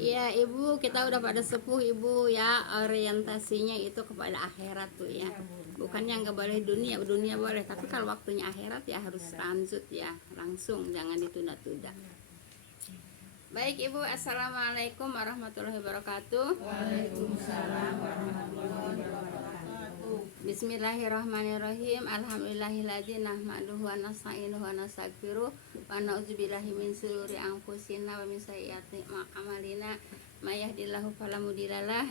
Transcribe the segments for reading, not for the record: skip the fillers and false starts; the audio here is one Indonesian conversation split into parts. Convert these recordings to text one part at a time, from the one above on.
Iya Ibu, kita udah pada sepuh Ibu ya, orientasinya itu kepada akhirat tuh ya. Bukannya nggak boleh dunia, dunia boleh, tapi kalau waktunya akhirat ya harus lanjut ya, langsung jangan ditunda-tunda. Baik Ibu, Assalamualaikum warahmatullahi wabarakatuh. Waalaikumsalam warahmatullahi wabarakatuh. Bismillahirrahmanirrahim. Alhamdulillahilladzi nahmaduhu wa nasta'inuhu wa nastaghfiruh wa na'udzubillahi min shururi anfusina wa min sayyiati a'malina. May yahdihillahu fala mudhillalah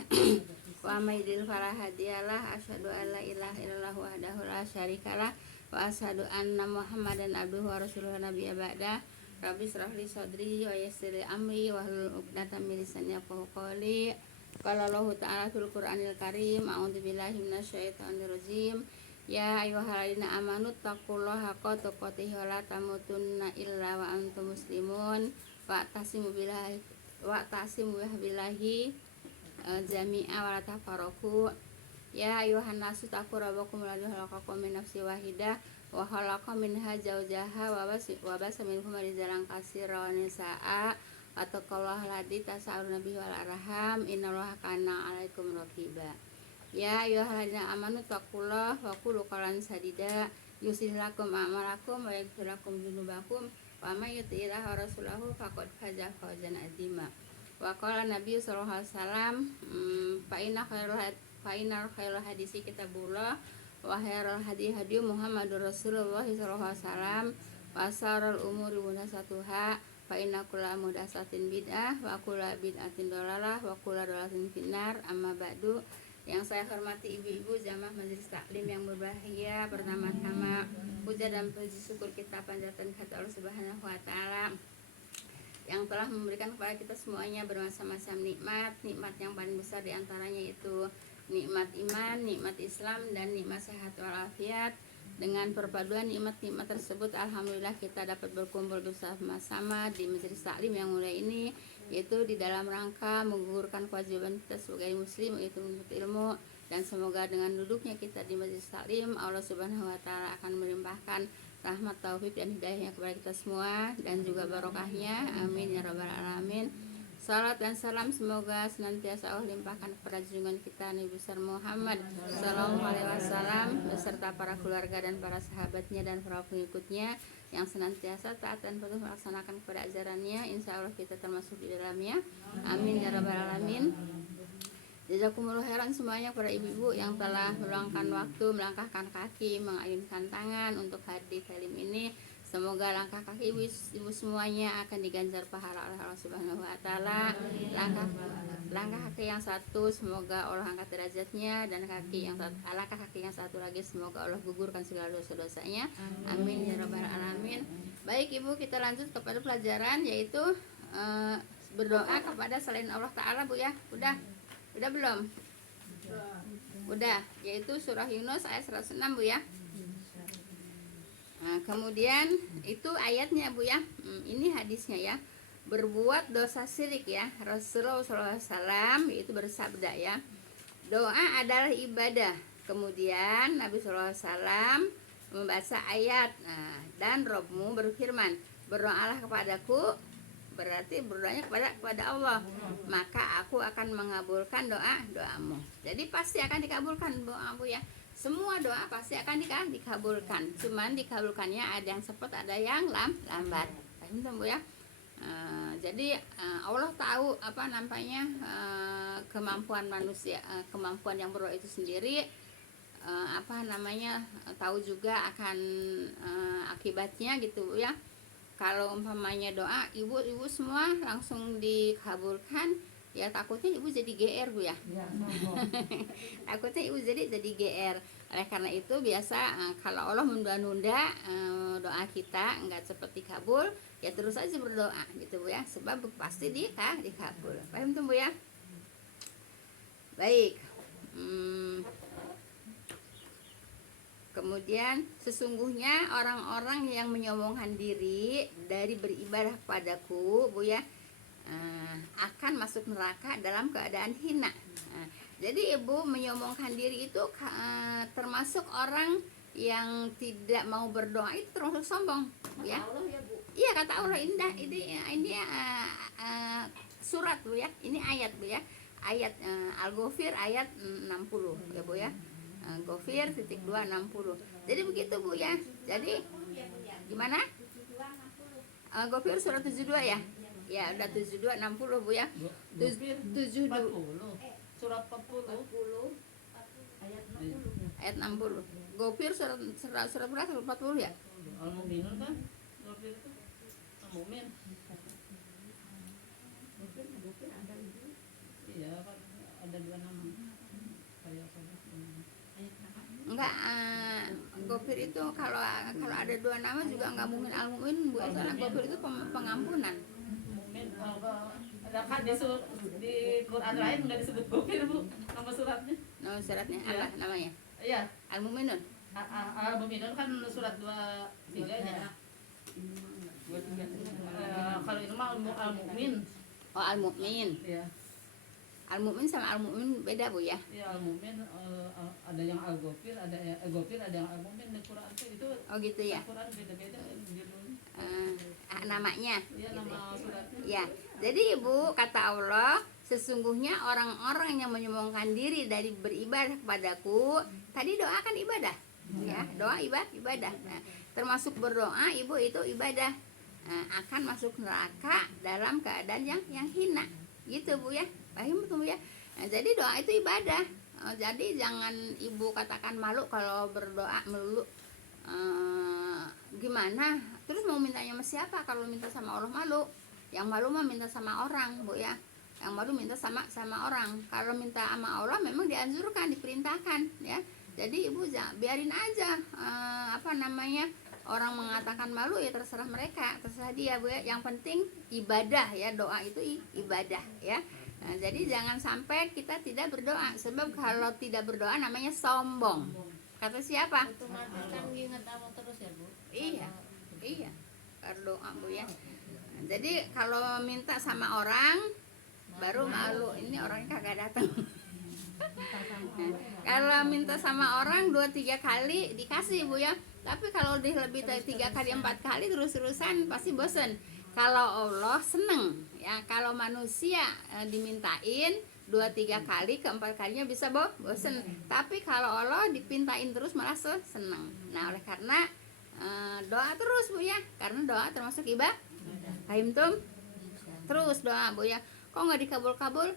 wa may yudhlil fala hadiyalah. Asyhadu an la ilaha illallah wahdahu la syarikalah wa asyhadu anna Muhammadan abduhu wa rasuluhu nabiyya ba'da. Rabbi shrah li sadri wa yassir li amri wahlul 'uqdatam min lisani yafqahu qawli. Qala Allahu ta'ala fil Qur'anil Karim, a'udzubillahi minasyaitonir rajim. Ya ayyuhalladzina amanu taqullaha haqqa tuqatih wa la tamutunna illa wa antum muslimun. Wa'tasimu billahi jami'a wa la tafarraqu. Ya ayyuhan nasu taqu rabbakum alladzi khalaqakum min nafsin wahidah wa khalaqa minha zawjaha wa basa minhum rijalan katsiran wa nisaa. Wattaqullah ladzi tasaaluna bihi wal arham innallaha kana 'alaikum raqiba. Ya ayyuhalladzina amanu taqullaha wa qulu qawlan sadida yuslih lakum a'malakum wa yaghfir lakum dzunubakum wa may yuti'illah wa rasulahu faqad faza fawzan 'azima. Wa qala Nabi sallallahu alaihi wasallam, fa inna khairal hadisi kitabullah wa khairal hadi Muhammadur Rasulullah sallallahu alaihi wasallam wa syarrul umuri muhdatsatuha fa inna kulla muhdatsatin bid'ah wa kulla bid'atin dhalalah wa kulla dhalalatin finnar. Amma ba'du. Yang saya hormati ibu-ibu jamaah majelis taklim yang berbahagia, pertama-tama puja dan puji syukur kita panjatkan kepada Allah Subhanahu wa taala yang telah memberikan kepada kita semuanya bermacam-macam nikmat. Nikmat yang paling besar diantaranya itu nikmat iman, nikmat Islam, dan nikmat sehat walafiat. Dengan perpaduan nikmat-nikmat tersebut, alhamdulillah kita dapat berkumpul bersama-sama di majelis taklim yang mulia ini, yaitu di dalam rangka menggugurkan kewajiban kita sebagai muslim, yaitu menuntut ilmu. Dan semoga dengan duduknya kita di majelis taklim, Allah Subhanahu wa taala akan melimpahkan rahmat, taufik, dan hidayahnya kepada kita semua, dan juga barokahnya, amin ya rabbal alamin. Salat dan salam semoga senantiasa Allah limpahkan kepada junjungan kita Nabi besar Muhammad sallallahu alaihi wasallam beserta para keluarga dan para sahabatnya dan para pengikutnya yang senantiasa taat dan patuh melaksanakan kepada ajarannya. Insya Allah kita termasuk di dalamnya, amin ya rabbal alamin. Jazakumullah khairan semuanya para ibu-ibu yang telah meluangkan waktu, melangkahkan kaki, mengayunkan tangan untuk hadir talim ini. Semoga langkah kaki ibu semuanya akan diganjar pahala oleh Allah Subhanahu wa taala. Langkah kaki yang satu semoga Allah angkat derajatnya, dan langkah kaki yang satu lagi semoga Allah gugurkan segala dosa-dosanya. Amin ya rabbal alamin. Baik Ibu, kita lanjut kepada pelajaran, yaitu berdoa kepada selain Allah taala Bu ya. Udah belum? Udah, yaitu surah Yunus ayat 106 Bu ya. Nah, kemudian itu ayatnya Bu ya. Ini hadisnya ya. Berbuat dosa syirik ya. Rasulullah SAW itu bersabda ya, doa adalah ibadah. Kemudian Nabi SAW membaca ayat. Nah, dan Robmu berfirman, berdoalah kepadaku, berarti berdoanya kepada Allah, maka aku akan mengabulkan doamu. Jadi pasti akan dikabulkan doa Bu ya. Semua doa pasti akan dikabulkan. Cuman dikabulkannya ada yang cepat, ada yang lambat. Paham Bu ya? Jadi Allah tahu kemampuan manusia, kemampuan yang berdoa itu sendiri, tahu juga akan akibatnya gitu Bu ya. Kalau umpamanya doa ibu semua langsung dikabulkan, ya takutnya ibu jadi GR Bu ya. Takutnya ibu jadi GR. Oleh karena itu biasa kalau Allah menunda-nunda doa kita nggak cepat dikabul, ya terus aja berdoa gitu Bu ya, sebab pasti dikabul. Paham tuh Bu ya? Baik. Kemudian sesungguhnya orang-orang yang menyombongkan diri dari beribadah kepadaku Bu ya, akan masuk neraka dalam keadaan hina. Jadi ibu menyombongkan diri itu termasuk orang yang tidak mau berdoa itu termasuk sombong, ya. Allah ya Bu. Iya, kata Allah indah ini surat Bu ya. Ini ayat Bu ya. Ayat Al-Ghafir ayat 60 ya Bu ya. Ghafir titik 2 60. Jadi begitu Bu ya. Jadi gimana? Ghafir surat 72 ya. Ya, udah 72 60 Bu ya. 72 Surat 40 ayat 60. Ghafir surat berapa? 40 ya? Al-Mu'minun kan? Ghafir itu Al-Mu'min. Iya kan ada 2 nama. Kayak Enggak, Ghafir itu kalau ada 2 nama juga enggak mungkin Al-Mu'min Bu. Soalnya Ghafir itu pengampunan. Mu'min ada kan di Quran lain nggak disebut Ghafir Bu nama suratnya. Nama suratnya Allah namanya. Iya. Al-Mu'minun. Al-Mu'minun kan surat 23 ya. Kalau ini mah Al-Mu'min. Oh, Al-Mu'min. Iya. Al-Mu'min sama Al-Mu'min beda Bu ya. Iya, Al-Mu'min ada yang Al-Ghafir, ada Ghafir, ada yang Al-Mu'min. Di Quran itu Oh gitu ya. Quran beda-beda judulnya. Namanya. Iya, nama suratnya. Ya. Jadi Ibu, kata Allah, sesungguhnya orang-orang yang menyombongkan diri dari beribadah kepadaku, tadi doa kan ibadah. Ya, doa ibadah. Nah, termasuk berdoa Ibu itu ibadah. Akan masuk neraka dalam keadaan yang hina. Gitu Bu ya. Paham betul Bu ya? Nah, jadi doa itu ibadah. Jadi jangan Ibu katakan malu kalau berdoa melulu. Gimana? Terus mau mintanya sama siapa? Kalau minta sama Allah malu. Yang malu mah minta sama orang Bu ya. Yang malu minta sama orang. Kalau minta sama Allah memang dianjurkan, diperintahkan ya. Jadi Ibu biarin aja orang mengatakan malu ya terserah mereka, terserah dia Bu ya. Yang penting ibadah ya, doa itu ibadah ya. Nah, jadi jangan sampai kita tidak berdoa, sebab kalau tidak berdoa namanya sombong. Kata siapa? Otomatis kan ingat Allah terus ya Bu. Iya, berdoa Bu ya. Nah, jadi kalau minta sama orang baru malu, ini orangnya kagak datang. Kalau minta sama orang 2-3 kali dikasih Bu ya. Tapi kalau lebih dari 3 kali 4 kali terus-terusan pasti bosen. Kalau Allah seneng ya, kalau manusia dimintain 2-3 kali, keempat kalinya bisa bosen. Tapi kalau Allah dipintain terus malah seneng. Nah, oleh karena doa terus Bu ya, karena doa termasuk ibadah. Paham tum? Terus doa Bu ya. Kok nggak dikabul-kabul?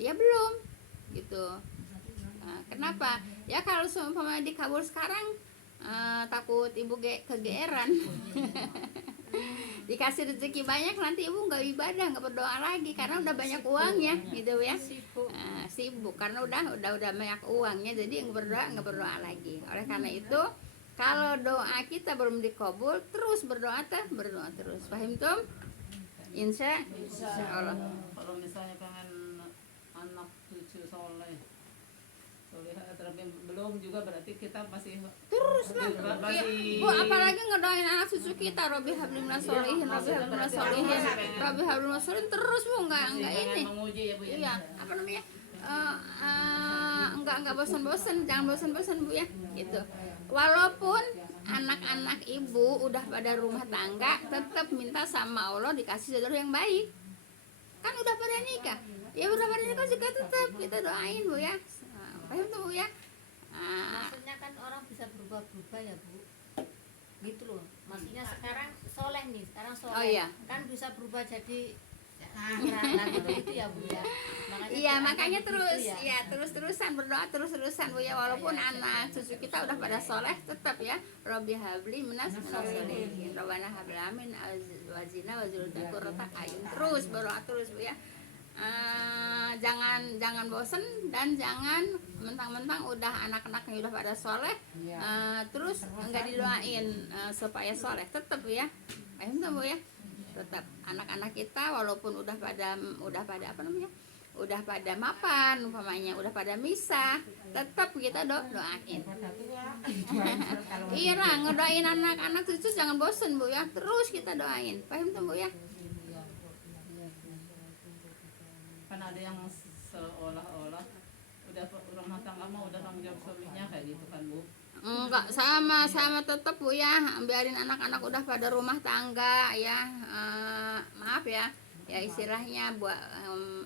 Ya belum gitu. Nah, kenapa? Ya kalau seumpama dikabul sekarang takut Ibu kegeeran. Dikasih rezeki banyak nanti Ibu nggak ibadah, nggak berdoa lagi karena udah banyak uangnya gitu ya. Sibuk karena udah banyak uangnya, jadi nggak berdoa lagi. Oleh karena itu kalau doa kita belum dikabul, terus berdoa terus. Paham tuh? Insya Allah. Kalau misalnya pengen anak cucu soleh tapi belum juga berarti kita masih terus lah ya, Bu, apalagi ngedoain anak cucu kita, Robbi habli minas sholihin, Robbi habli minas sholihin, Robbi habli minas sholihin terus Bu, enggak ini. Menguji ya Bu ya. Iya, apa namanya? Enggak bosan-bosan, jangan bosan-bosan Bu ya, gitu. Walaupun anak-anak Ibu udah pada rumah tangga, tetap minta sama Allah dikasih jodoh yang baik. Kan udah pada nikah. Ya udah pada nikah juga tetap kita doain Bu ya. Paham tuh Bu ya? Maksudnya kan orang bisa berubah-berubah ya Bu. Gitu loh. Maksudnya sekarang soleh nih, sekarang soleh. Oh iya. Kan bisa berubah jadi gitu ya Bu ya. Makanya terus gitu ya, terus-terusan berdoa terus-terusan Bu ya, walaupun anak cucu kita udah pada soleh tetap ya, Robbi habli minas sholihin, Rabbana hab lana min azwajina wa dzurriyyatina qurrata a'yun, terus berdoa terus Bu ya. Jangan bosen dan jangan mentang-mentang udah anak-anaknya udah pada soleh terus enggak didoain supaya soleh, tetap ya. Paham tuh Bu ya? Tetap anak-anak kita walaupun udah pada udah pada mapan umpamanya, udah pada misa, tetap kita doain. Iya lah, ngedoain anak-anak cucu jangan bosen Bu ya, terus kita doain. Paham tuh Bu ya? Kan ada yang seolah-olah udah rumah tangga mah udah tanggung jawab suaminya kayak gitu kan Bu. Enggak, sama tetap Bu ya, biarin anak-anak udah pada rumah tangga ya. Maaf ya, ya istilahnya buat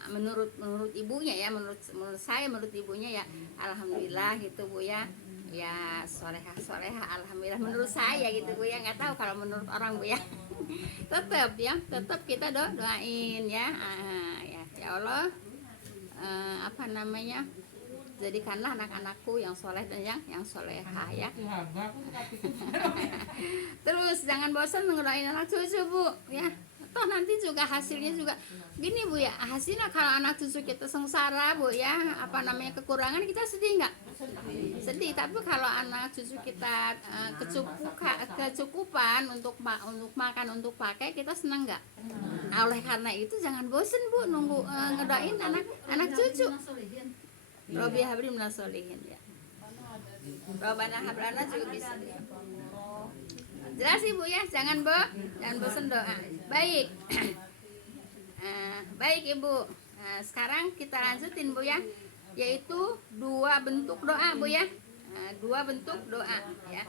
menurut ibunya ya, menurut saya, menurut ibunya ya, alhamdulillah gitu Bu ya. Ya solehah solehah, alhamdulillah menurut saya gitu Bu ya, nggak tahu kalau menurut orang Bu ya. Tetap ya, tetap kita doain ya. Ya Allah, apa namanya, jadikanlah anak-anakku yang soleh dan yang solehah ya. Terus jangan bosan ngedoain anak cucu Bu ya, toh nanti juga hasilnya juga gini Bu ya, hasilnya kalau anak cucu kita sengsara Bu ya, apa namanya, kekurangan, kita sedih nggak? Sedih. Tapi kalau anak cucu kita kecukupan untuk makan, untuk pakai, kita senang nggak? Oleh karena itu jangan bosan Bu nunggu ngedoain anak cucu. Robi habri minasolihin ya. Robana hablana juga bisa. Jelas Ibu ya, jangan bosan doa. Baik. Baik Ibu. Sekarang kita lanjutin Bu ya, yaitu 2 bentuk doa Bu ya. 2 bentuk doa ya.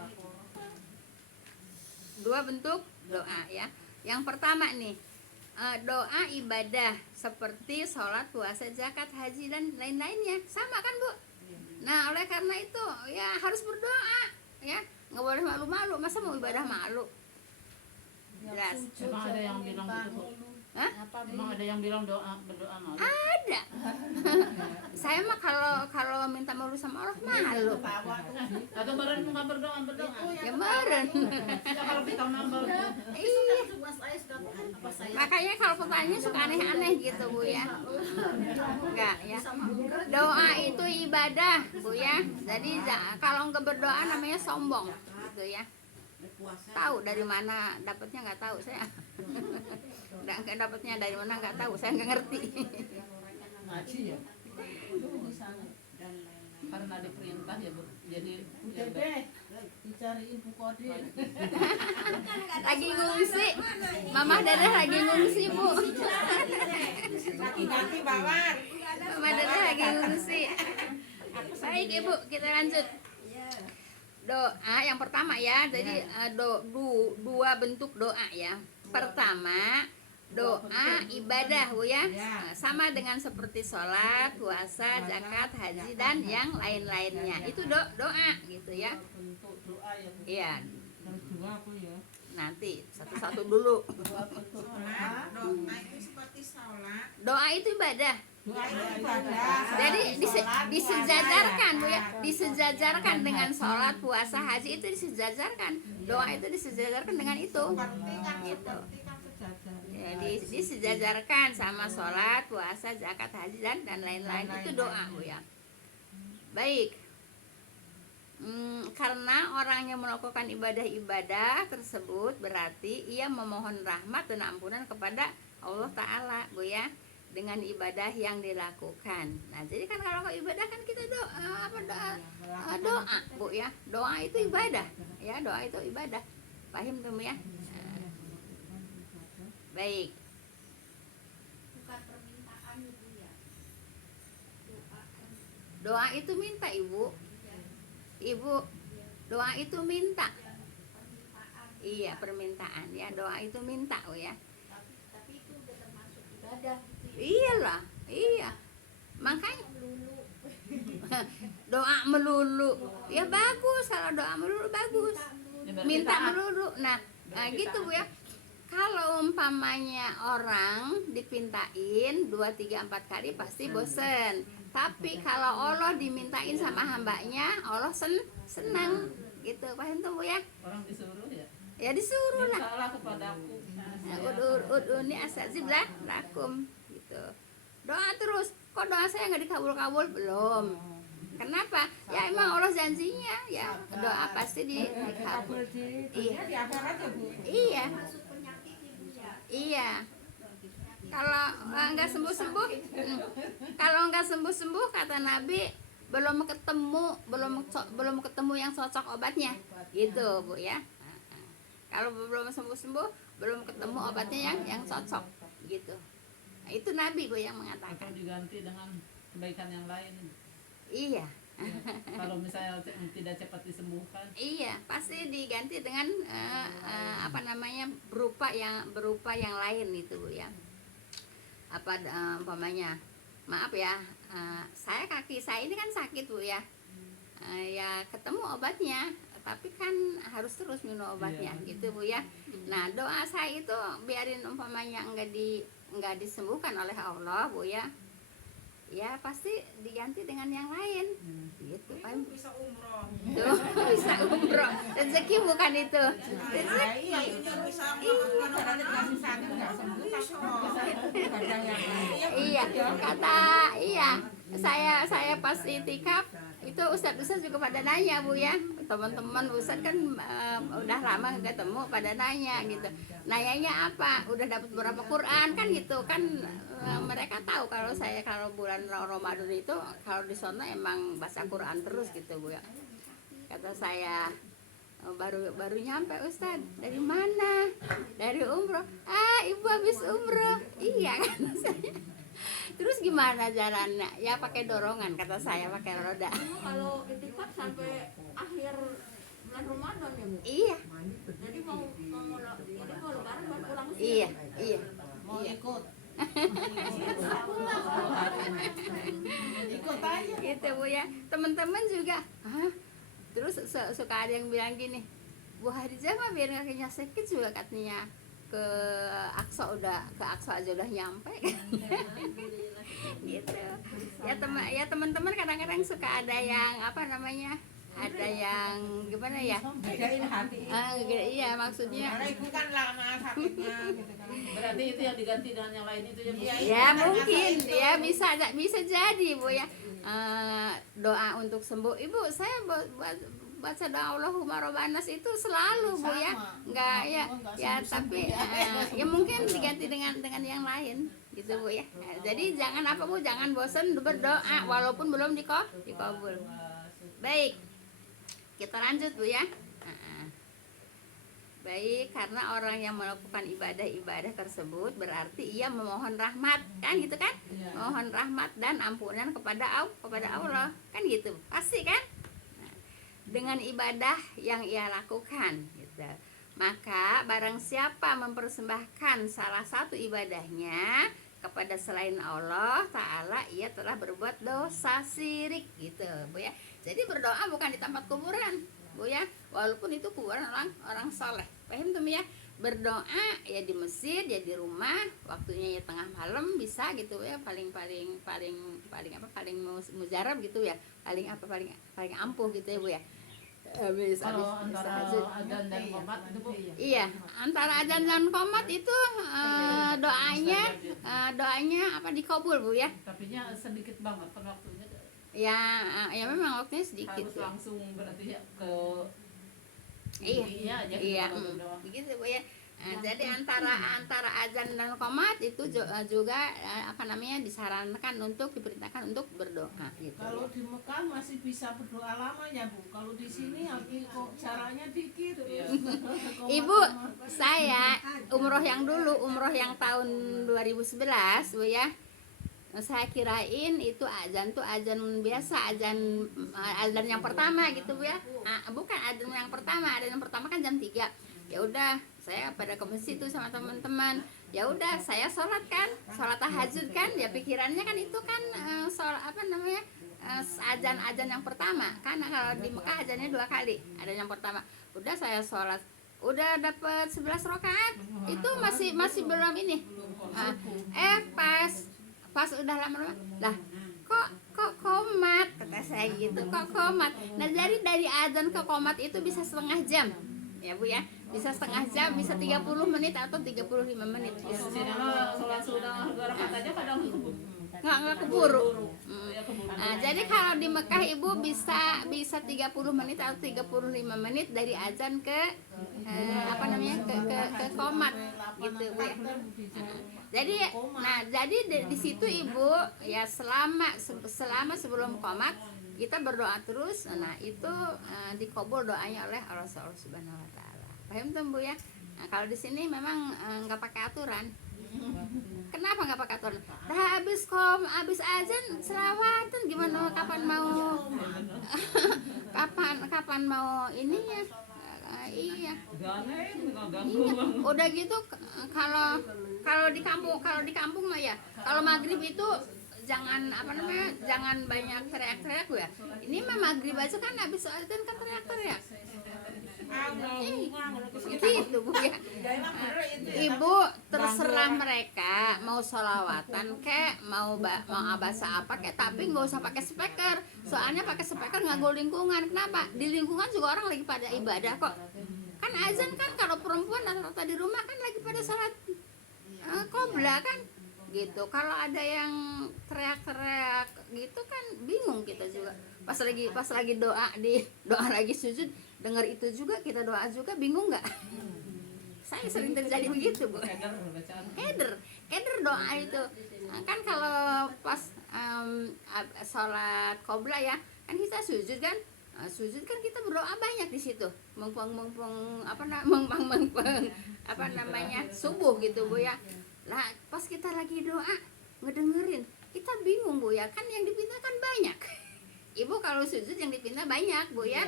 2 bentuk doa ya. Yang pertama nih, doa ibadah seperti sholat, puasa, zakat, haji dan lain-lainnya, sama kan Bu? Nah oleh karena itu ya harus berdoa ya, nggak boleh malu-malu, masa mau ibadah malu? Jelas. Emang ada yang bilang gitu Bu? Hah? Emang ada yang bilang berdoa malu? Ada. Saya mah kalau minta malu sama Allah malu. Atau meren nggak berdoa? Ya meren. Ya kalau kita nambah. Iya. Makanya kalau pertanyaannya suka aneh-aneh gitu Bu ya. Enggak ya. Doa itu ibadah Bu ya. Jadi kalau nggak berdoa namanya sombong gitu ya. Tahu dari mana dapatnya nggak tahu saya. Nggak dapatnya dari mana nggak tahu, saya nggak ngerti. Ngaji ya? Karena diperintah ya Bu. Jadi Udah deh, dicariin Bu Kodir. Lagi ngungsi, Mama Dada lagi ngungsi Bu. Nanti Bawar. Mama Dada lagi ngungsi. Baik Ibu, kita lanjut. Doa yang pertama ya, jadi 2 bentuk doa ya. Pertama, doa ibadah Bu ya, sama dengan seperti sholat, puasa, zakat, haji dan yang lain-lainnya. Itu doa gitu ya. bentuk doa ya Bu. Iya, Harus 2 aku ya. nanti satu-satu dulu. Sholat, doa itu seperti sholat. Doa itu ibadah. Doa itu ibadah. Jadi disejajarkan Bu ya, disejajarkan dengan sholat, puasa, haji, itu disejajarkan. Doa itu disejajarkan dengan itu. Gitu. Ya, disejajarkan sama sholat, puasa, zakat, haji dan lain-lain, itu doa Bu ya. Baik. Karena orang yang melakukan ibadah-ibadah tersebut berarti ia memohon rahmat dan ampunan kepada Allah Ta'ala Bu ya, dengan ibadah yang dilakukan. Nah jadi kan kalau ibadah kan kita doa Bu ya, doa itu ibadah ya, doa itu ibadah. Paham tuh ya? Baik. Doa itu minta Ibu. Ibu, doa itu minta. Iya, permintaan ya, doa itu minta Oh ya. Tapi itu udah termasuk ibadah gitu ya. Iyalah, iya. Makanya doa melulu. Ya bagus, kalau doa melulu bagus. Minta melulu. Nah, gitu Bu ya. Kalau umpamanya orang dipintain 2, 3, 4 kali pasti bosen. Tapi kalau Allah dimintain sama hambanya, Allah senang gitu. Paham tuh Bu ya? Orang disuruh ya. Ya disuruh lah. Mintalah kepadaku. Ud'uni astajib lakum gitu. Doa terus. Kok doa saya nggak dikabul-kabul? Belum. Kenapa? Ya emang Allah janjinya ya, doa pasti dikabul. Iya. Di akhirat ya Bu. Iya. Iya. Kalau nggak sembuh-sembuh, kalau nggak sembuh-sembuh kata Nabi, belum ketemu yang cocok obatnya, gitu Bu ya. Kalau belum sembuh-sembuh, belum ketemu obatnya yang cocok, gitu. Nah, itu Nabi Bu yang mengatakan. Atau diganti dengan kebaikan yang lain. Iya. Ya. Kalau misalnya tidak cepat disembuhkan. Iya, pasti diganti dengan apa namanya, berupa yang lain itu Bu ya. Apa umpamanya, maaf ya, kaki saya ini kan sakit Bu ya. Ya ketemu obatnya, tapi kan harus terus minum obatnya gitu Bu ya. Nah, doa saya itu biarin umpamanya enggak disembuhkan oleh Allah Bu ya. Ya pasti diganti dengan yang lain gitu kan. Bisa umroh. Tuh, bisa umroh. Rezeki bukan itu. Rezeki. Bisa Kalau dikasih sakit nggak sembuh, kadang yang lain. Iya, saya pas itikaf itu ustadz juga pada nanya Bu ya. Teman-teman ustadz kan udah lama nggak ketemu, pada nanya gitu. Nanyanya apa? Udah dapat berapa Quran kan gitu kan. Mereka tahu kalau bulan Ramadan itu kalau di sana emang baca Quran terus gitu Bu ya. Kata saya, baru nyampe Ustadz, dari mana? Dari umroh. Ibu habis umroh. Iya kan saya. Terus gimana jalannya? Ya pakai dorongan, kata saya, pakai roda. Kalau itikaf sampai akhir bulan Ramadan ya Bu? Iya, Jadi mau lebaran baru pulang ke sini. iya. Mau Iya. ikut. Ikut aja. Gitu Bu ya. Teman-teman juga, terus suka ada yang bilang gini, Bu Hadijah mah biar kakinya sakit juga katanya ke Aqsa aja udah nyampe. Gitu. Ya teman-teman kadang-kadang suka ada yang apa namanya? Ada yang gimana ya? Bedain hati. Iya maksudnya. Karena ibu kan lama sakitnya gitu kan. Berarti itu yang diganti dengan yang lain itu ya Bu. Iya, Ya mungkin ya bisa jadi Bu ya. Doa untuk sembuh. Ibu saya baca doa Allahumma robbanas itu selalu Bu ya. Enggak ya tapi ya mungkin diganti dengan yang lain gitu Bu ya. Jadi jangan apa Bu, jangan bosan berdoa walaupun belum dikabul. Baik. Kita lanjut Bu ya. Baik, karena orang yang melakukan ibadah-ibadah tersebut berarti ia memohon rahmat, kan gitu kan? Mohon rahmat dan ampunan kepada Allah, kan gitu. Pasti kan? Nah, dengan ibadah yang ia lakukan gitu. Maka barang siapa mempersembahkan salah satu ibadahnya kepada selain Allah Ta'ala, ia telah berbuat dosa syirik gitu Bu ya. Jadi berdoa bukan di tempat kuburan Bu ya, walaupun itu kuburan orang soleh, paham tuh ya. Berdoa ya di masjid, ya di rumah, waktunya ya tengah malam bisa gitu ya, paling mujarab gitu ya, paling ampuh gitu ya Bu ya. Kalau antara adzan dan qomat itu Bu. Iya, antara adzan dan qomat itu doanya apa dikabul Bu ya. Tapi nya sedikit banget kan waktunya. Ya memang waktunya sedikit Harus ya. langsung berarti ya ke Iya, aja iya, kalau berdoa. begitu Bu ya. Jadi antara azan dan qomat itu juga apa namanya disarankan diperintahkan untuk berdoa gitu. Kalau di Mekah masih bisa berdoa lama ya Bu. Kalau di sini kok caranya dikit. Ibu, saya umroh yang tahun 2011 Bu ya. Saya kirain itu azan biasa, azan yang pertama gitu Bu ya. Bukan azan yang pertama kan jam 3. Ya udah, saya pada ke masjid itu sama teman-teman. Ya udah, saya sholat tahajud kan, ya pikirannya kan itu kan sholat apa namanya? Azan yang pertama. Karena kalau di Mekah azannya 2 kali. Ada yang pertama. Udah saya sholat, udah dapat 11 rakaat. Itu masih belum ini. Pas udah lama-lama lah kok komat, kata saya gitu, kok komat. Nah dari azan ke komat itu bisa setengah jam ya Bu ya, bisa setengah jam, bisa 30 menit atau 35 menit gitu. Sini mah sholat sudah 2 rakaat aja kadang nggak keburu. Jadi kalau di Mekah Ibu bisa 30 menit atau 35 menit dari azan ke apa namanya ke komat gitu Bu ya. Jadi di situ Ibu ya selama sebelum qomat kita berdoa terus. Nah itu dikabul doanya oleh Allah Subhanahu Wa Taala. Paham tuh Bu ya? Nah, kalau di sini memang nggak pakai aturan. Kenapa nggak pakai aturan? Dah habis azan selawatan gimana? Kapan mau kapan mau ininya? Iya. Iya. Udah gitu kalau di kampung mah ya, kalau maghrib itu jangan jangan banyak teriak-teriak ya. Ini mah maghrib aja kan habis azan kan teriak-teriak. Gitu Bu ya. Ibu terserah mereka mau sholawatan kek mau abasa apa kek, tapi nggak usah pakai speaker. Soalnya pakai speaker nganggu lingkungan. Kenapa? Di lingkungan juga orang lagi pada ibadah kok. Kan azan kan kalau perempuan rata-rata di rumah kan lagi pada salat qoblah kan gitu. Kalau ada yang teriak-teriak gitu kan bingung kita juga. Pas lagi doa lagi sujud dengar itu juga kita doa juga bingung nggak? Saya sering terjadi begitu Bu. Keder doa itu kan kalau pas sholat qoblah ya kan kita sujud kan. Sujud kan kita berdoa banyak di situ, mengpeng subuh gitu Bu ya. Lah pas kita lagi doa ngedengerin, kita bingung Bu ya, kan yang dipinta kan banyak. Ibu kalau sujud yang dipinta banyak Bu ya,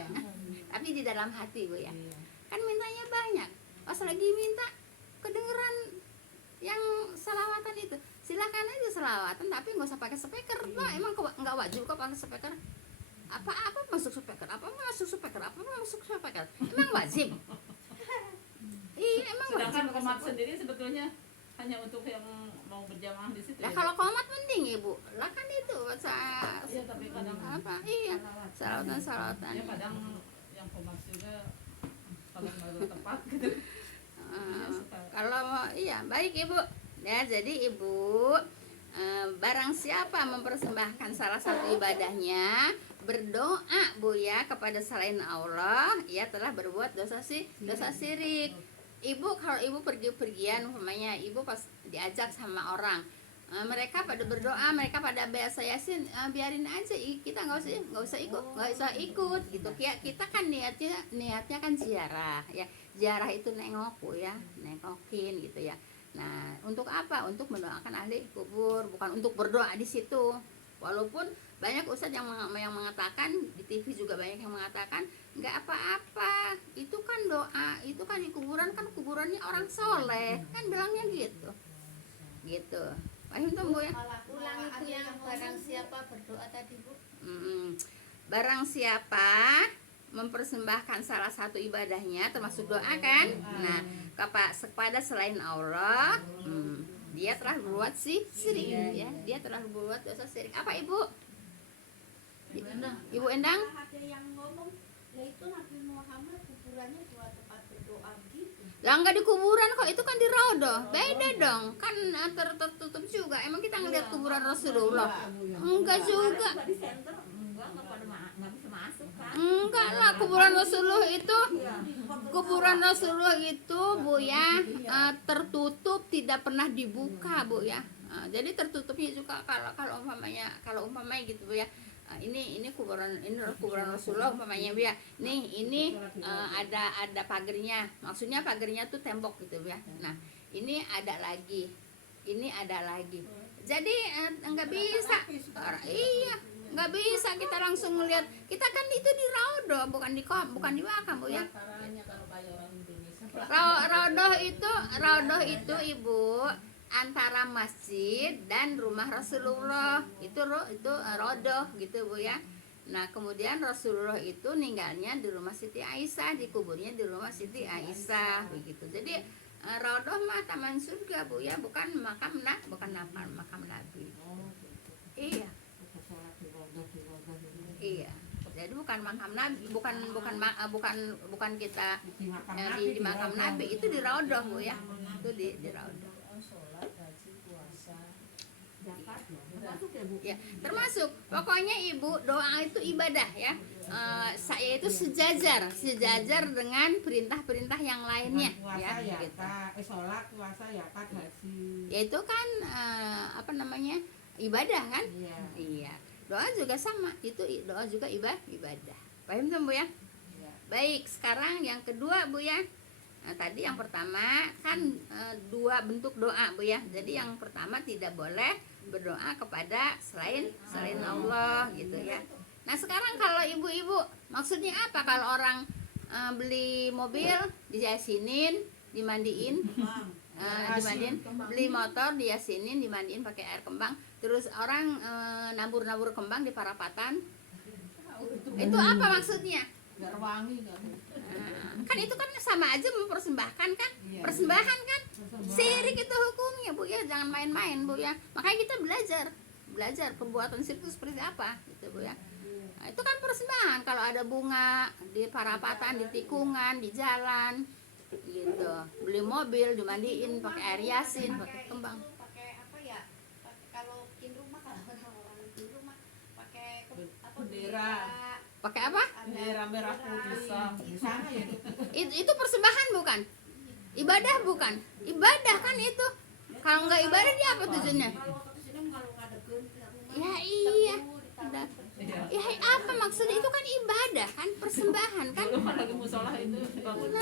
tapi di dalam hati Bu ya, kan mintanya banyak. Pas lagi minta kedengeran yang selawatan itu, silakan aja selawatan, tapi nggak usah pakai speaker. Wah emang nggak wajib kok pakai speaker. Apa masuk speaker? Apa masuk speaker? Emang wajib? Iya emang Sedangkan wajib. komat sendiri sebetulnya hanya untuk yang mau berjamaah di situ. Lah ya? kalau komat penting Ibu. Lah kan itu Iya, tapi kadang apa? Iya. Salawatan. ya kadang yang komat juga kalau nggak tepat gitu. Kalau iya baik Ibu. Ya jadi Ibu barang siapa mempersembahkan salah satu ibadahnya berdoa Bu ya kepada selain Allah, ia telah berbuat dosa syirik. Ibu kalau ibu pergi-pergian umpamanya ibu pas diajak sama orang, mereka pada berdoa, mereka pada baca yasin, biarin aja, kita nggak usah ikut gitu. Kita kan niatnya kan ziarah ya, ziarah itu nengok Bu ya, nengokin gitu ya. Nah untuk apa? Untuk mendoakan ahli kubur, bukan untuk berdoa di situ. Walaupun banyak ustadz yang mengatakan, di TV juga banyak yang mengatakan nggak apa-apa, itu kan doa, itu kan di kuburan, kan kuburannya orang soleh, kan bilangnya gitu paham tuh Bu ya. Ulangi Bu yang barang siapa berdoa tadi Bu. Barang siapa mempersembahkan salah satu ibadahnya termasuk doa kan, nah kepada selain Allah, dia telah berbuat syirik ya, dia telah berbuat dosa syirik. Apa Ibu? Ibu Endang? Ada yang ngomong, ya itu Nabi Muhammad kuburannya buat tempat berdoa gitu. Lah enggak di kuburan kok, itu kan di raudhah. Beda dong, kan tertutup juga. Emang kita ngeliat kuburan Rasulullah? Enggak juga. Di center enggak bisa masuk kan. Enggak lah, kuburan Rasulullah itu Bu ya, tertutup, tidak pernah dibuka Bu ya. Jadi tertutupnya juga kalau umpamanya gitu Bu ya. Ini kuburan Rasulullah umpamanya Bu ya. Ini ada pagernya. Maksudnya pagernya tuh tembok gitu Bu ya. Nah, ini ada lagi. Jadi enggak bisa. Iya, enggak bisa kita langsung ngelihat. Kita kan itu di raudhah, bukan di makam Bu ya. Raudhah itu Ibu antara masjid dan rumah Rasulullah, itu raudhah gitu Bu ya. Nah kemudian Rasulullah itu ninggalnya di rumah Siti Aisyah, dikuburnya di rumah Siti Aisyah begitu. Jadi raudhah mah taman surga Bu ya, bukan makam Nabi. Iya. Jadi bukan makam Nabi, bukan kita di makam Nabi, itu di raudhah Bu ya. Itu di raudhah. Ya, termasuk pokoknya Ibu doa itu ibadah ya. Saya itu sejajar dengan perintah-perintah yang lainnya ya gitu. Sholat, puasa, zakat, haji. Ya itu kan ibadah kan? Iya. Doa juga sama, itu doa juga ibadah. Paham tuh Bu ya? Baik, sekarang yang kedua Bu ya. Nah, tadi yang pertama kan dua bentuk doa Bu ya. Jadi yang pertama tidak boleh berdoa kepada selain Allah gitu ya. Nah sekarang kalau ibu-ibu maksudnya apa kalau orang beli mobil diyasinin, dimandiin, beli motor diyasinin, dimandiin pakai air kembang, terus orang nabur-nabur kembang di parapatan, itu apa maksudnya? biar wangi kan. Kan itu kan sama aja mempersembahkan kan, persembahan kan, syirik itu hukumnya Bu ya, jangan main-main Bu ya. Makanya kita belajar perbuatan syirik itu seperti apa gitu Bu ya. Nah, itu kan persembahan kalau ada bunga di parapatan, di tikungan, di jalan gitu, beli mobil dimandiin pakai air yasin, pakai kembang. Itu pakai apa ya? Kalau bikin rumah, kalau orang bikin rumah pakai apa Bendera. Pakai apa? Bendera merah putih di sana ya. Itu persembahan bukan? Ibadah bukan? Ibadah kan itu. Kalau nggak ibadah dia apa tujuannya? Kalau waktu sini kalau ada rumah. Ya iya. Udah. Ya apa maksudnya itu kan ibadah kan, persembahan kan. Dulu kan lagi musola itu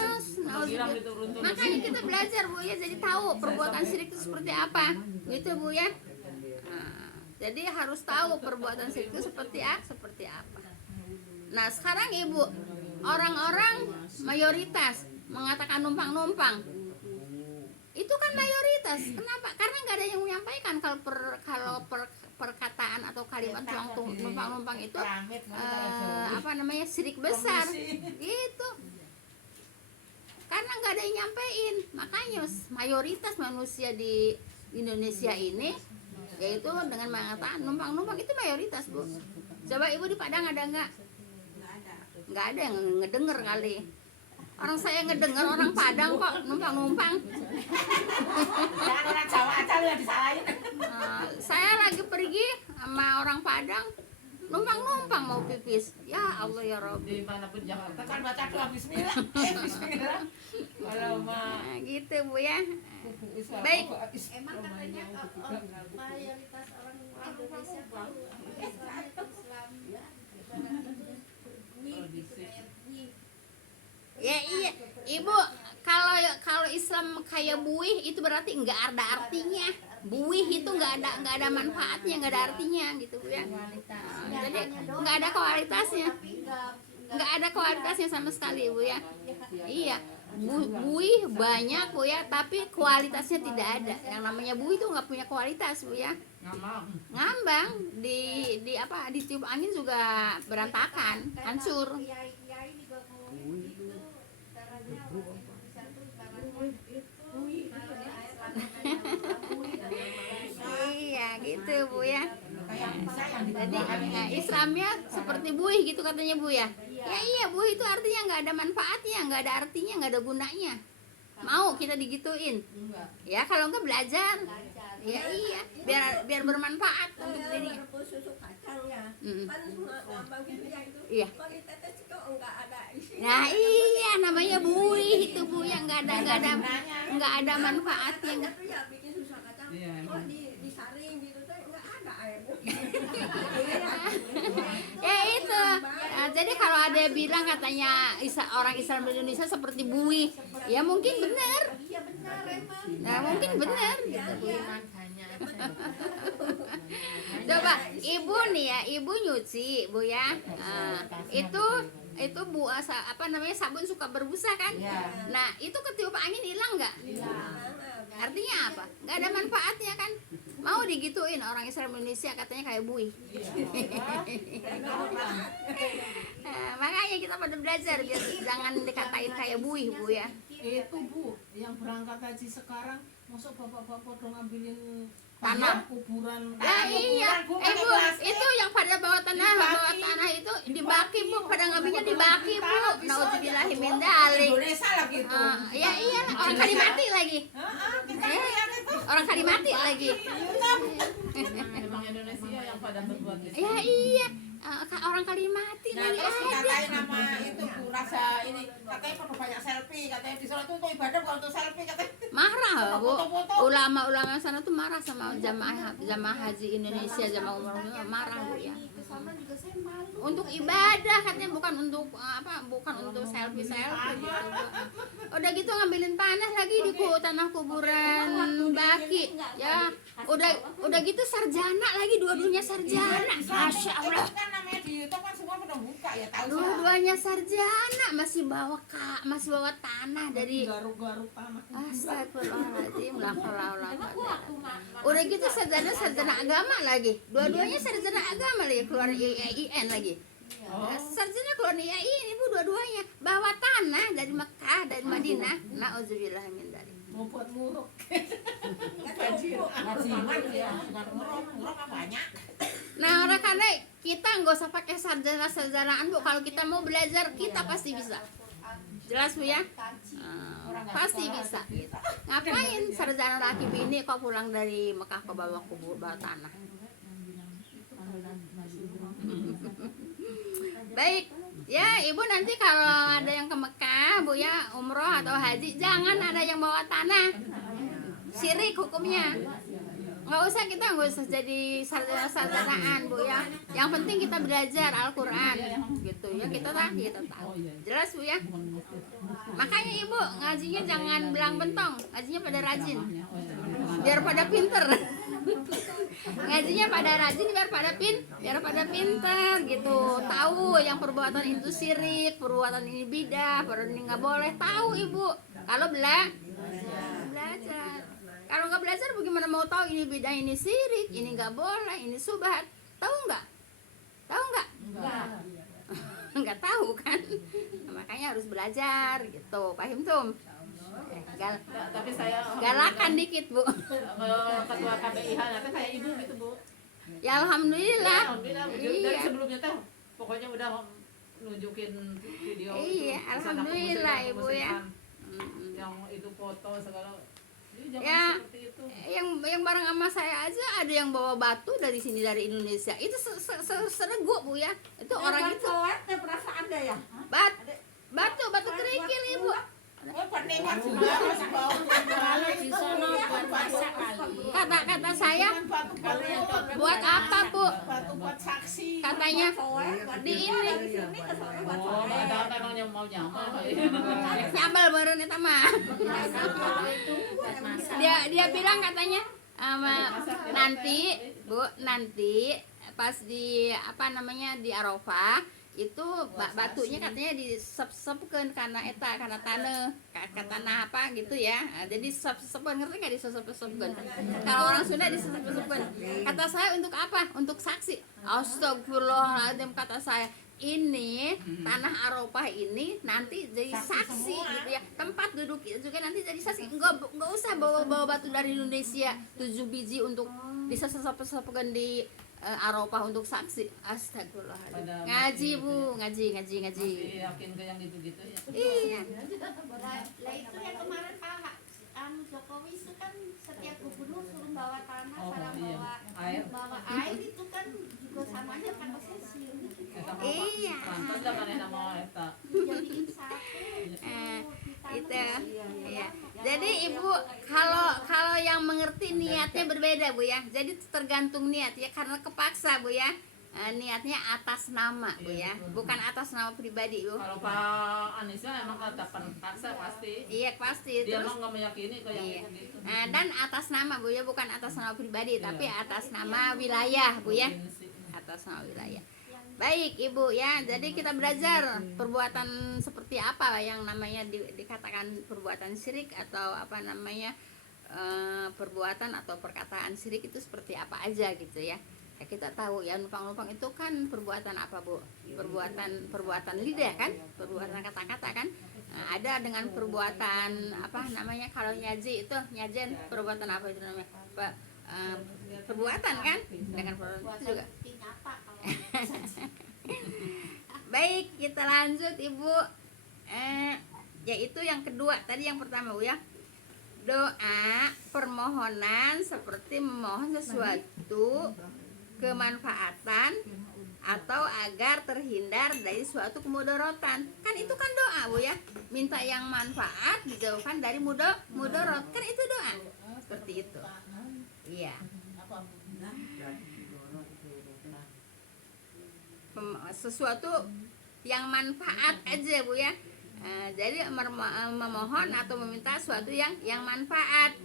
Nah, makanya kita belajar Bu ya, jadi tahu perbuatan syirik itu seperti apa gitu Bu ya. Nah, jadi harus tahu perbuatan syirik itu seperti apa. Nah sekarang Ibu, orang-orang mayoritas mengatakan numpang-numpang, itu kan mayoritas. Kenapa? Karena nggak ada yang menyampaikan kalau perkataan atau kalimat numpang-numpang itu apa namanya, syirik besar gitu. Karena nggak ada yang nyampein, makanya mayoritas manusia di Indonesia ini yaitu dengan mengatakan numpang-numpang, itu mayoritas Bu. Coba Ibu di Padang ada nggak? Nggak ada yang ngedenger kali. Orang saya ngedenger orang Padang kok numpang-numpang. Orang Jawa aja lu yang disalahin. Saya lagi pergi sama orang Padang, numpang-numpang mau pipis. Ya Allah ya Rabbi. di manapun Jakarta kan Kan baca doa bismillah. Bismillah. Kalau mah Nah, gitu Bu ya. Baik. Emang katanya mayoritas orang Indonesia tahu Islam itu ibarat itu buih gitu, kayak buih. Ya iya, Ibu, kalau Islam kayak buih itu berarti nggak ada artinya. Buih itu nggak ada manfaatnya, nggak ada artinya gitu Bu ya. Jadi nggak ada kualitasnya, nggak ada kualitasnya sama sekali Bu ya. Iya, buih banyak Bu ya, tapi kualitasnya tidak ada. Yang namanya buih itu nggak punya kualitas Bu ya. Ngambang di apa, ditiup angin juga berantakan, hancur. Kiai juga ngomong itu caranya orang Indonesia tuh Iya gitu Bu ya. Jadi Islamnya seperti buih gitu katanya Bu ya. Ya iya, buih itu artinya nggak ada manfaatnya, nggak ada artinya, nggak ada gunanya. Mau kita digituin? Ya kalau nggak belajar. Ya iya, biar bermanfaat untuk diri. Susu kacang ya, Mm. kan lambang gitu ya itu. Iya. Kalau ditetes kok enggak ada isinya. Nah iya, namanya buih itu Bu yang nggak ada manfaatnya. Tapi ya bikin susu kacang, Iya, kok emang. disaring gitu tuh enggak ada airnya. Ya itu. Nah, jadi kalau ada yang bilang katanya orang Islam di Indonesia seperti buih, ya mungkin benar. iya benar emang. Nah mungkin benar gitu Bu. Makanya Coba Ibu nih ya, Ibu nyuci Bu ya. Itu Bu apa namanya, sabun suka berbusa kan? Nah itu ketiup angin hilang nggak? Artinya apa? Nggak ada manfaatnya kan? Mau digituin orang Islam Indonesia katanya kayak buih. Nah, makanya kita pada belajar biar jangan dikatain kayak buih Bu ya. itu Bu yang berangkat haji sekarang, masuk bapak-bapak dong ambilin Tanah. kuburan. Ya iya, Bu, itu yang pada bawa tanah itu dibaki Bu, pada ngambilnya dibaki Bu. Nauzubillahi min dzalik. Indonesia lah gitu. Ya iya, orang Kalimati lagi. Kita Ya, lihat itu. orang Kalimati lagi. Memang Indonesia yang pada berbuat itu. Ya iya, orang Kalimati Nah lagi terus ada. dikatain sama itu Bu rasa ini, katanya perlu banyak selfie, katanya di sana tuh untuk ibadah bukan untuk selfie katanya. Marah Bu, Foto-foto. ulama-ulama sana tuh marah sama jamaah haji Indonesia, jamaah umroh marah Bu ya. Ini sana juga saya malu. Untuk ibadah katanya, bukan untuk bukan untuk selfie gitu. Udah gitu ngambilin tanah lagi di tanah kuburan Baki ya. Udah gitu sarjana lagi, dua-duanya sarjana. Masya Allah, Kan namanya di YouTube kan semua pada buka ya, tahu saya. dua-duanya sarjana, masih bawa tanah dari garuk-garuk tanah. Astagfirullahaladzim, la haula wala quwata. Udah gitu sarjana agama lagi, dua-duanya sarjana agama lagi, keluar IAIN lagi. Sarjana keluar IAIN ibu, dua-duanya bawa tanah dari Mekah, dari Madinah. Nauzubillah min dzalik. Mau buat muruk. Ngajiman ya, nguruk banyak. Nah, orang karena kita nggak usah pakai sarjana-sarjanaan Bu, kalau kita mau belajar kita pasti bisa. Jelas Bu ya? Pasti bisa. Ngapain sarjana laki bini kok pulang dari Mekah ke bawah kubur bawah tanah? Baik, ya Ibu nanti kalau ada yang ke Mekah Bu ya, umroh atau haji, jangan ada yang bawa tanah. Syirik hukumnya. Nggak usah jadi sarjanaan Bu ya. Yang penting kita belajar Al-Quran gitu ya, kita tahu. Jelas Bu ya. Makanya Ibu ngajinya jangan belang bentong, ngajinya pada rajin, biar pada pinter. Ngajinya pada rajin biar pada pinter gitu. Tahu yang perbuatan itu syirik, perbuatan ini bidah, perbuatan ini nggak boleh. Tahu Ibu. Kalau belajar. Kalau nggak belajar bagaimana mau tahu ini bidah, ini syirik, ini nggak boleh, ini subhat? Tahu nggak? Nggak tahu kan? Makanya harus belajar gitu. Paham Tum? Tapi saya Galakan dikit Bu. ketua KBIH nanti kayak ibu gitu Bu. Ya alhamdulillah. Alhamdulillah. Dari Iya. sebelumnya teh pokoknya udah nunjukin video Iya, itu, alhamdulillah, kesana Ibu ya. yang itu foto segala. Jadi jangan Ya, seperti itu. yang bareng sama saya aja ada yang bawa batu dari sini, dari Indonesia. Itu seregu Bu ya. Itu orang itu perasaan deh ya. batu kerikil Ibu. Oh, penikmat juga masih bawa. Di sana buat masak kali. Kata saya, buat apa Bu? Batu buat saksi. Katanya di ini Oh, ada emang yang mau nyamar. nyambal beureun eta mah. Buat masak. Dia bilang katanya nanti Bu, nanti pas di di Arafah itu batunya katanya disep-sepkeun karena tanah apa gitu ya. Jadi sep-sepkeun, ngerti enggak disep-sepkeun? Kalau orang Sunda disep-sepkeun. Kata saya untuk apa? Untuk saksi. Astagfirullahaladzim, kata saya. Ini tanah Arafah ini nanti jadi saksi gitu ya. Tempat duduk juga nanti jadi saksi. Enggak usah bawa batu dari Indonesia 7 biji untuk disep-sepkeun di Arafah untuk saksi. Astagfirullahaladzim. Ngaji Bu, ngaji. Masih yakin ke yang gitu-gitu ya. Iya. Lah itu yang kemarin Pak Jokowi itu kan setiap gubernur suruh bawa tanah, Oh, sarang iya. bawa air itu kan juga sama aja kan posisi. Eta mah Iya. pantas da manehna mau eta. Jadiin satu. Itu ya. Jadi Ibu kalau yang mengerti niatnya berbeda Bu ya. Jadi tergantung niat ya, karena kepaksa Bu ya. Niatnya atas nama Bu ya, bukan atas nama pribadi Bu. Kalau Pak Anisnya emang katakan paksa pasti. Iya pasti. Dia Terus emang nggak meyakini ke yang iya. gitu. Dan atas nama Bu ya, bukan atas nama pribadi, tapi atas nama wilayah Bu ya. Atas nama wilayah. Baik Ibu ya, jadi kita belajar perbuatan seperti apa yang namanya dikatakan perbuatan syirik atau apa namanya perbuatan atau perkataan syirik itu seperti apa aja gitu ya. Ya kita tahu ya, numpang-numpang itu kan perbuatan apa Bu? Perbuatan lidah kan, perbuatan kata-kata kan. Nah, ada dengan perbuatan apa namanya, kalau nyaji itu nyajen perbuatan apa itu namanya? Perbuatan kan, dengan perbuatan itu juga. Nyata kalau Baik, kita lanjut Ibu. Yaitu yang kedua, tadi yang pertama Bu ya. Doa permohonan seperti memohon sesuatu kemanfaatan atau agar terhindar dari suatu kemudaratan. Kan itu kan doa Bu ya. Minta yang manfaat dijauhkan dari mudarat. Kan itu doa. Seperti itu. Iya. sesuatu yang manfaat aja Bu ya. Jadi memohon atau meminta sesuatu yang manfaat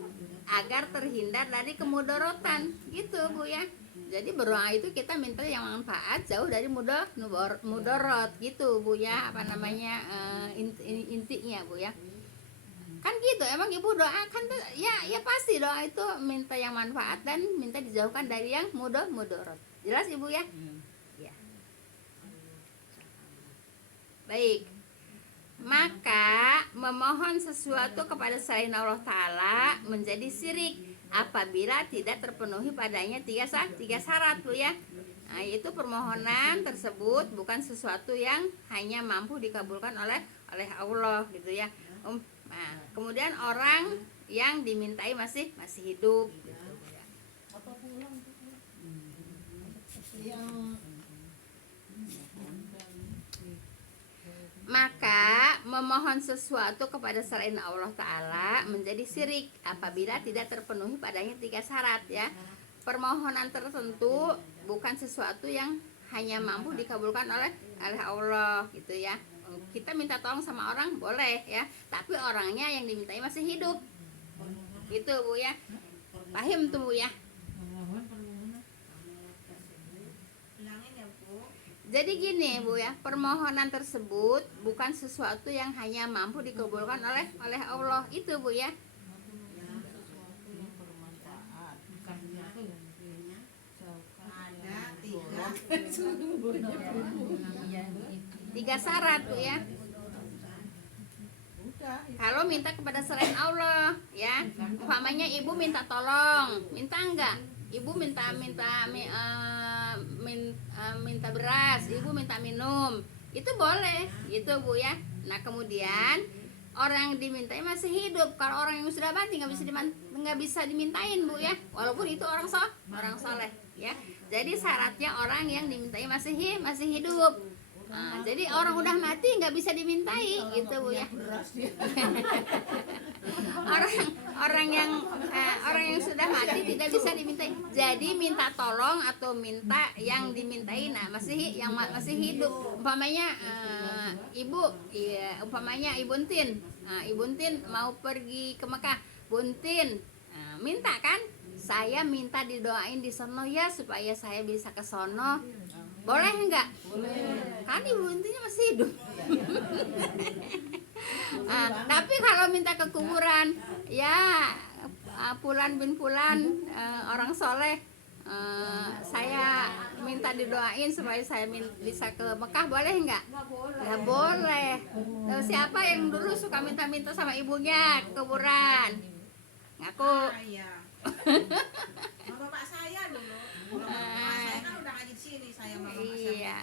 agar terhindar dari kemudorotan gitu Bu ya. Jadi berdoa itu kita minta yang manfaat jauh dari mudorot gitu Bu ya, apa namanya intinya Bu ya. Kan gitu, emang Ibu doa kan ya pasti doa itu minta yang manfaat dan minta dijauhkan dari yang mudorot. Jelas Ibu ya? Ya. Baik. Maka memohon sesuatu kepada selain Allah Ta'ala menjadi syirik apabila tidak terpenuhi padanya tiga syarat Bu ya. Nah, yaitu permohonan tersebut bukan sesuatu yang hanya mampu dikabulkan oleh Allah gitu ya. Nah, kemudian orang yang dimintai masih hidup gitu ya. Maka memohon sesuatu kepada selain Allah Ta'ala menjadi syirik apabila tidak terpenuhi padanya tiga syarat ya. Permohonan tertentu bukan sesuatu yang hanya mampu dikabulkan oleh Allah gitu ya. Kita minta tolong sama orang boleh ya, tapi orangnya yang dimintai masih hidup gitu Bu ya. Paham tuh Bu ya. Jadi gini Bu ya, permohonan tersebut bukan sesuatu yang hanya mampu dikabulkan oleh Allah itu Bu ya. Tiga syarat Bu ya. Kalau minta kepada selain Allah ya, umpamanya ibu minta tolong, minta enggak? Ibu minta beras, ibu minta minum, itu boleh gitu Bu ya. Nah kemudian orang yang dimintai masih hidup. Kalau orang yang sudah mati nggak bisa dimintain Bu ya, walaupun itu orang soleh ya. Jadi syaratnya orang yang dimintai masih hidup. Nah, jadi orang udah mati nggak bisa dimintai gitu Bu ya. orang yang sudah mati tidak bisa dimintai. Jadi minta tolong atau minta yang dimintai masih hidup. Umpamanya umpamanya Ibu Untin. Nah, Ibu Untin mau pergi ke Mekah. Buntin minta kan? Saya minta didoain di sono ya supaya saya bisa ke sono. Boleh enggak? Boleh. Kan Ibu Untinya masih hidup. Tapi kalau minta ke kuburan, ya Fulan bin Fulan orang soleh, saya minta didoain supaya saya bisa ke Mekah, boleh enggak? Ya boleh. Lalu siapa yang dulu suka minta-minta sama ibunya ke kuburan? Ngaku. Bapak saya dulu. Saya kan udah ngaji sini, saya sama iya,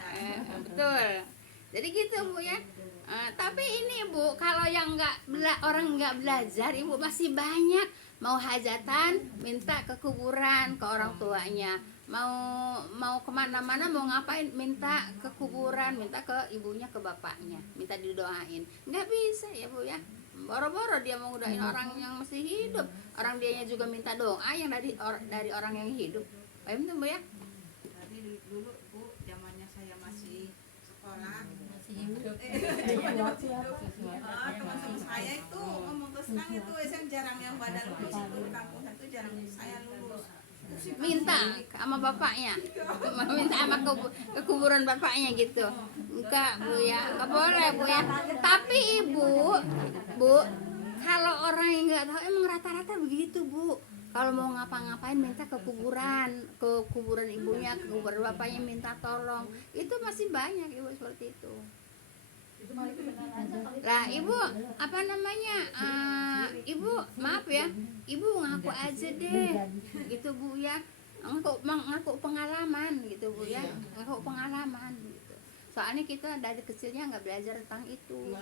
betul. Jadi gitu Bu ya. Tapi ini Bu, kalau yang orang nggak belajar, Ibu masih banyak mau hajatan, minta ke kuburan ke orang tuanya, mau kemana-mana mau ngapain, minta ke kuburan, minta ke ibunya, ke bapaknya, minta didoain, nggak bisa ya Bu ya. Boro-boro dia mau ngudain orang yang masih hidup, orang dianya juga minta doa yang dari orang yang hidup. Paham tuh Bu ya? Tadi dulu Bu, zamannya saya masih sekolah, teman-teman saya itu ngomong terus terang itu saya jarang yang pada lulus itu di kampung saya itu jarang saya lulus. Minta sama bapaknya, minta sama ke kuburan bapaknya gitu. Enggak Bu ya, enggak boleh Bu ya. Tapi Bu, kalau orang yang nggak tahu emang rata-rata begitu Bu. Kalau mau ngapa-ngapain minta ke kuburan ibunya, ke kuburan bapaknya minta tolong. Itu masih banyak Ibu seperti itu. Lah Ibu apa namanya? Ibu maaf ya, Ibu ngaku aja deh, gitu Bu ya. Ngaku pengalaman gitu Bu ya, ngaku pengalaman gitu. Soalnya kita dari kecilnya nggak belajar tentang itu.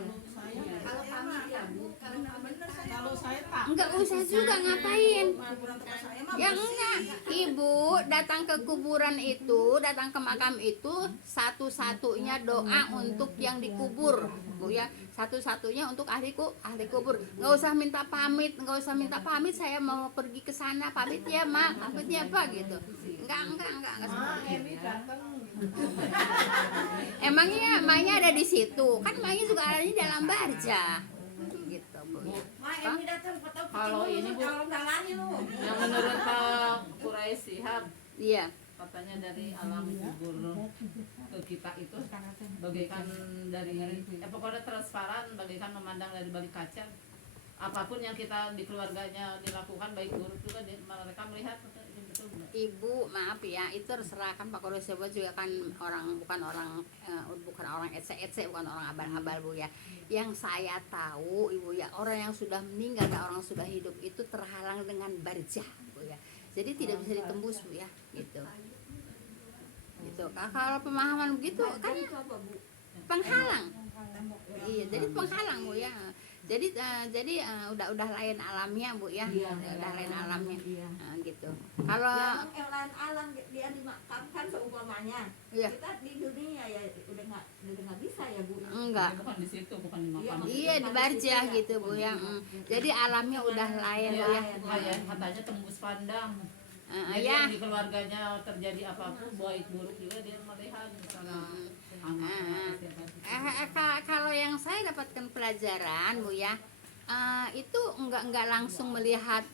Kalau kami ya Bu, Kalau saya tak. Nggak usah juga ngapain. Saya Ya enggak, Ibu datang ke kuburan itu, datang ke makam itu satu-satunya doa untuk yang dikubur, Bu ya. Satu-satunya untuk ahli kubur. Nggak usah minta pamit, saya mau pergi ke sana, pamit ya Mak, pamit ya Pak gitu. Enggak Emi seperti itu. datang Emangnya emaknya ada di situ? Kan emaknya juga ada di dalam barja. Gitu, Bu. Ya. Kalau ini Bu, yang menurut Pak Quraisy Shihab, Iya. katanya dari alam kubur ke kita itu bagaikan dari pokoknya transparan, bagaikan memandang dari balik kaca. Apapun yang kita di keluarganya dilakukan baik buruk juga mereka melihat. Ini betul nggak? Ibu, maaf ya, itu terserah kan Pak Quraisy juga kan bukan orang ece-ece, bukan orang abal-abal Bu ya. Yang saya tahu Ibu ya, orang yang sudah meninggal dan orang sudah hidup itu terhalang dengan barjah Bu ya. Jadi tidak bisa ditembus Bu ya, gitu. Gitu. Kalau pemahaman begitu kan penghalang. Iya, jadi penghalang Bu ya. Jadi udah lain alamnya Bu ya. Udah lain alamnya. Nah, gitu. Kalau yang lain alam dia dimakamkan seumpamanya. Iya. Kita di dunia ya udah nggak bisa ya Bu. enggak. Bukan di situ, bukan di makam. Iya, di barjah gitu Bu ya. Jadi alamnya udah lain Bu ya. Kayak katanya tembus pandang. Jadi Ya. yang di keluarganya terjadi apapun baik buruk juga dia melihat misalnya Kalau yang saya dapatkan pelajaran Bu ya, itu enggak langsung melihat,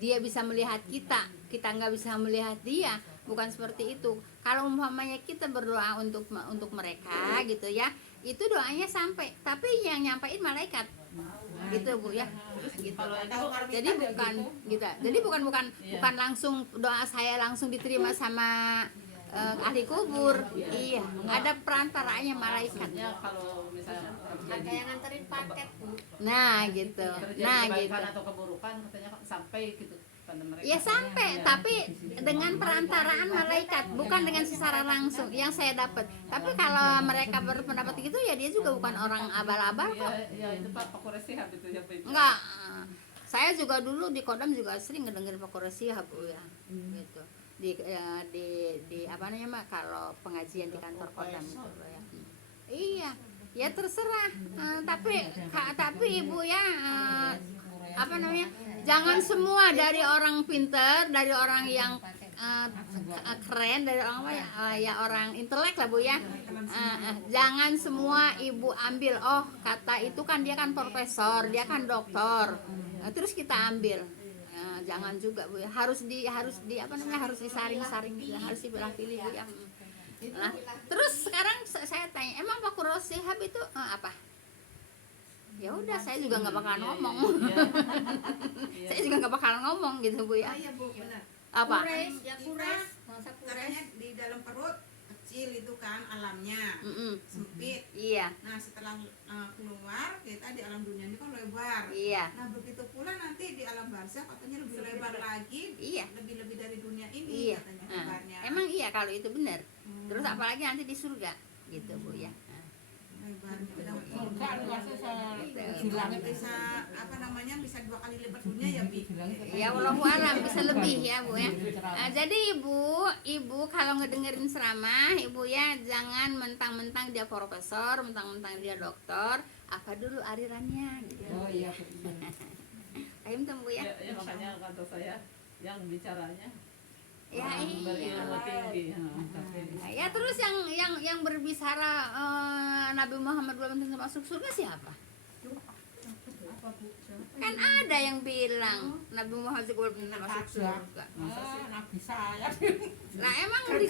dia bisa melihat kita nggak bisa melihat dia, bukan seperti itu. Kalau umpamanya kita berdoa untuk mereka gitu ya, itu doanya sampai, tapi yang nyampein malaikat gitu Bu ya. Gitu. Jadi bukan gitu. Jadi bukan langsung doa saya langsung diterima sama ahli kubur. Iya, ada perantaranya malaikat. maksudnya kalau misalnya Ada yang nganterin paket Bu. Nah, gitu. terjadi Nah, kebaikan gitu. atau keburukan katanya sampai gitu pada mereka. Ya sampai, tapi dengan perantaraan malaikat, bukan dengan secara langsung yang saya dapat. Tapi kalau mereka berpendapat gitu ya dia juga bukan orang abal-abal kok. Ya itu Pak Quraisy Shihab itu ya Pak. Enggak. Saya juga dulu di Kodam juga sering ngedengerin Pak Quraisy Shihab Bu ya. Gitu. Di apa namanya Mak, kalau pengajian di kantor Kodam gitu Bu ya. Iya. Ya terserah. Tapi Ibu ya apa namanya? Jangan semua dari orang pinter, dari orang yang keren, dari orang apa ya orang intelek lah Bu ya. Jangan semua Ibu ambil, oh kata itu kan dia kan profesor, dia kan doktor. Terus kita ambil. Jangan juga Bu ya. Harus di apa namanya? Harus disaring-saring gitu, harus dipilah-pilih Bu ya. Nah, terus sekarang saya tanya, emang Pak Quraisy Shihab itu apa? Ya udah, saya juga nggak bakalan ngomong. Saya juga nggak bakalan ngomong gitu Bu ya. Iya Bu, benar. Apa? Kures, ya kures. Masa kures. Katanya di dalam perut kecil itu kan alamnya sempit. Iya, Nah setelah keluar kita di alam dunia ini kan lebar. iya, Nah begitu pula nanti di alam barzakh katanya lebih lebar lagi, iya. lebih dari dunia ini Iya. katanya Nah, lebarnya. emang iya kalau itu benar. Terus apalagi nanti di surga gitu Bu ya. Lebarnya udah Gitu. bisa apa namanya bisa 2 kali lipat dunia ya Bi. Ya wallahu alam bisa lebih ya Bu ya. Jadi ibu kalau ngedengerin ceramah Ibu ya jangan mentang-mentang dia profesor, mentang-mentang dia dokter, apa dulu alirannya gitu. Oh iya. Paham tuh Bu ya? Ya, makanya kata saya yang bicaranya Ya berilmu iya. tinggi. Tapi Ya terus yang berbicara Nabi Muhammad belum tentu masuk surga siapa? Kan ada yang bilang Nabi Muhammad juga belum tentu masuk surga. Nabi saya. Nah emang di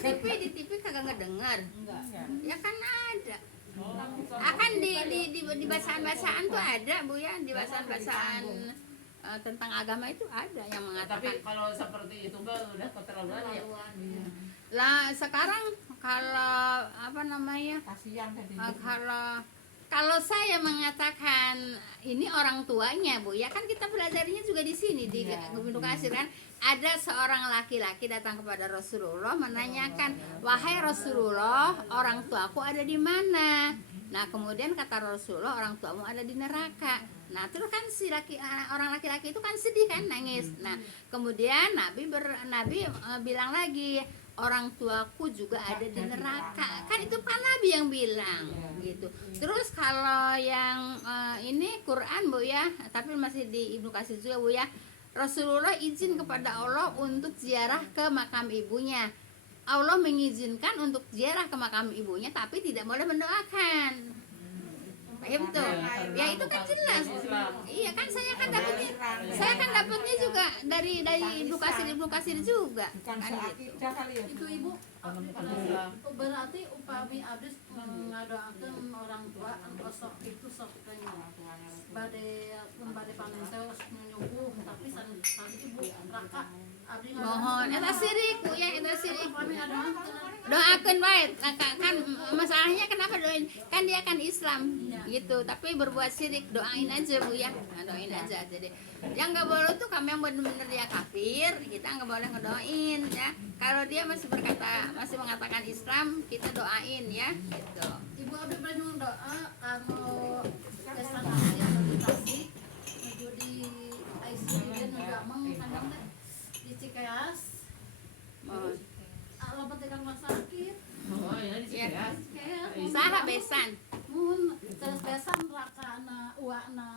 TV kagak ngedengar? Ya kan ada. Akan di bacaan-bacaan tuh ada Bu ya, di bacaan-bacaan tentang agama itu ada yang tapi mengatakan. kalau seperti itu kan udah keterlaluan ya. Lah sekarang kalau apa namanya? Kasihan tadi. Kalau saya mengatakan ini orang tuanya Bu ya kan kita pelajarinya juga di sini di Gunung Kasir kan ada seorang laki-laki datang kepada Rasulullah menanyakan, wahai Rasulullah orang tuaku ada di mana? Nah kemudian kata Rasulullah orang tuamu ada di neraka. Nah terus kan si orang laki-laki itu kan sedih kan nangis. Nah kemudian Nabi bilang lagi orang tuaku juga ada di neraka. Kan itu kan Nabi yang bilang gitu. Terus kalau yang ini Quran Bu ya, tapi masih di Ibnu Katsir juga Bu ya. Rasulullah izin kepada Allah untuk ziarah ke makam ibunya. Allah mengizinkan untuk ziarah ke makam ibunya tapi tidak boleh mendoakan. Paham tuh? Ya itu kan jelas. Iya kan saya kan dapatnya juga dari Ibnu Katsir juga. Bukan Kan gitu. seakidah kali ya. Itu ibu Menemukan Islam. berarti upami abis ngadoakeun orang tua sok itu sok bade panentos menyuguh tapi tadi ibu raka abdi Mohon eta sirik Bu ya, eta sirik. upami ngadoakeun Doakeun bae. Kan masalahnya kenapa doain? Kan dia kan Islam gitu, tapi berbuat syirik, doain aja Bu ya. Nah, doain aja deh. Yang nggak boleh tuh kami yang benar-benar dia kafir, kita nggak boleh ngedoain ya. Kalau dia masih mengatakan Islam, kita doain ya gitu. ibu abdi banyak doa kalau destinasi yang meditasi menuju di ICU dan juga mengkandang di Cikeas Mohon. loba tegang rumah sakit Oh ya di Iya. Cikeas. kayak Saha besan. mun terus besan rakana uakna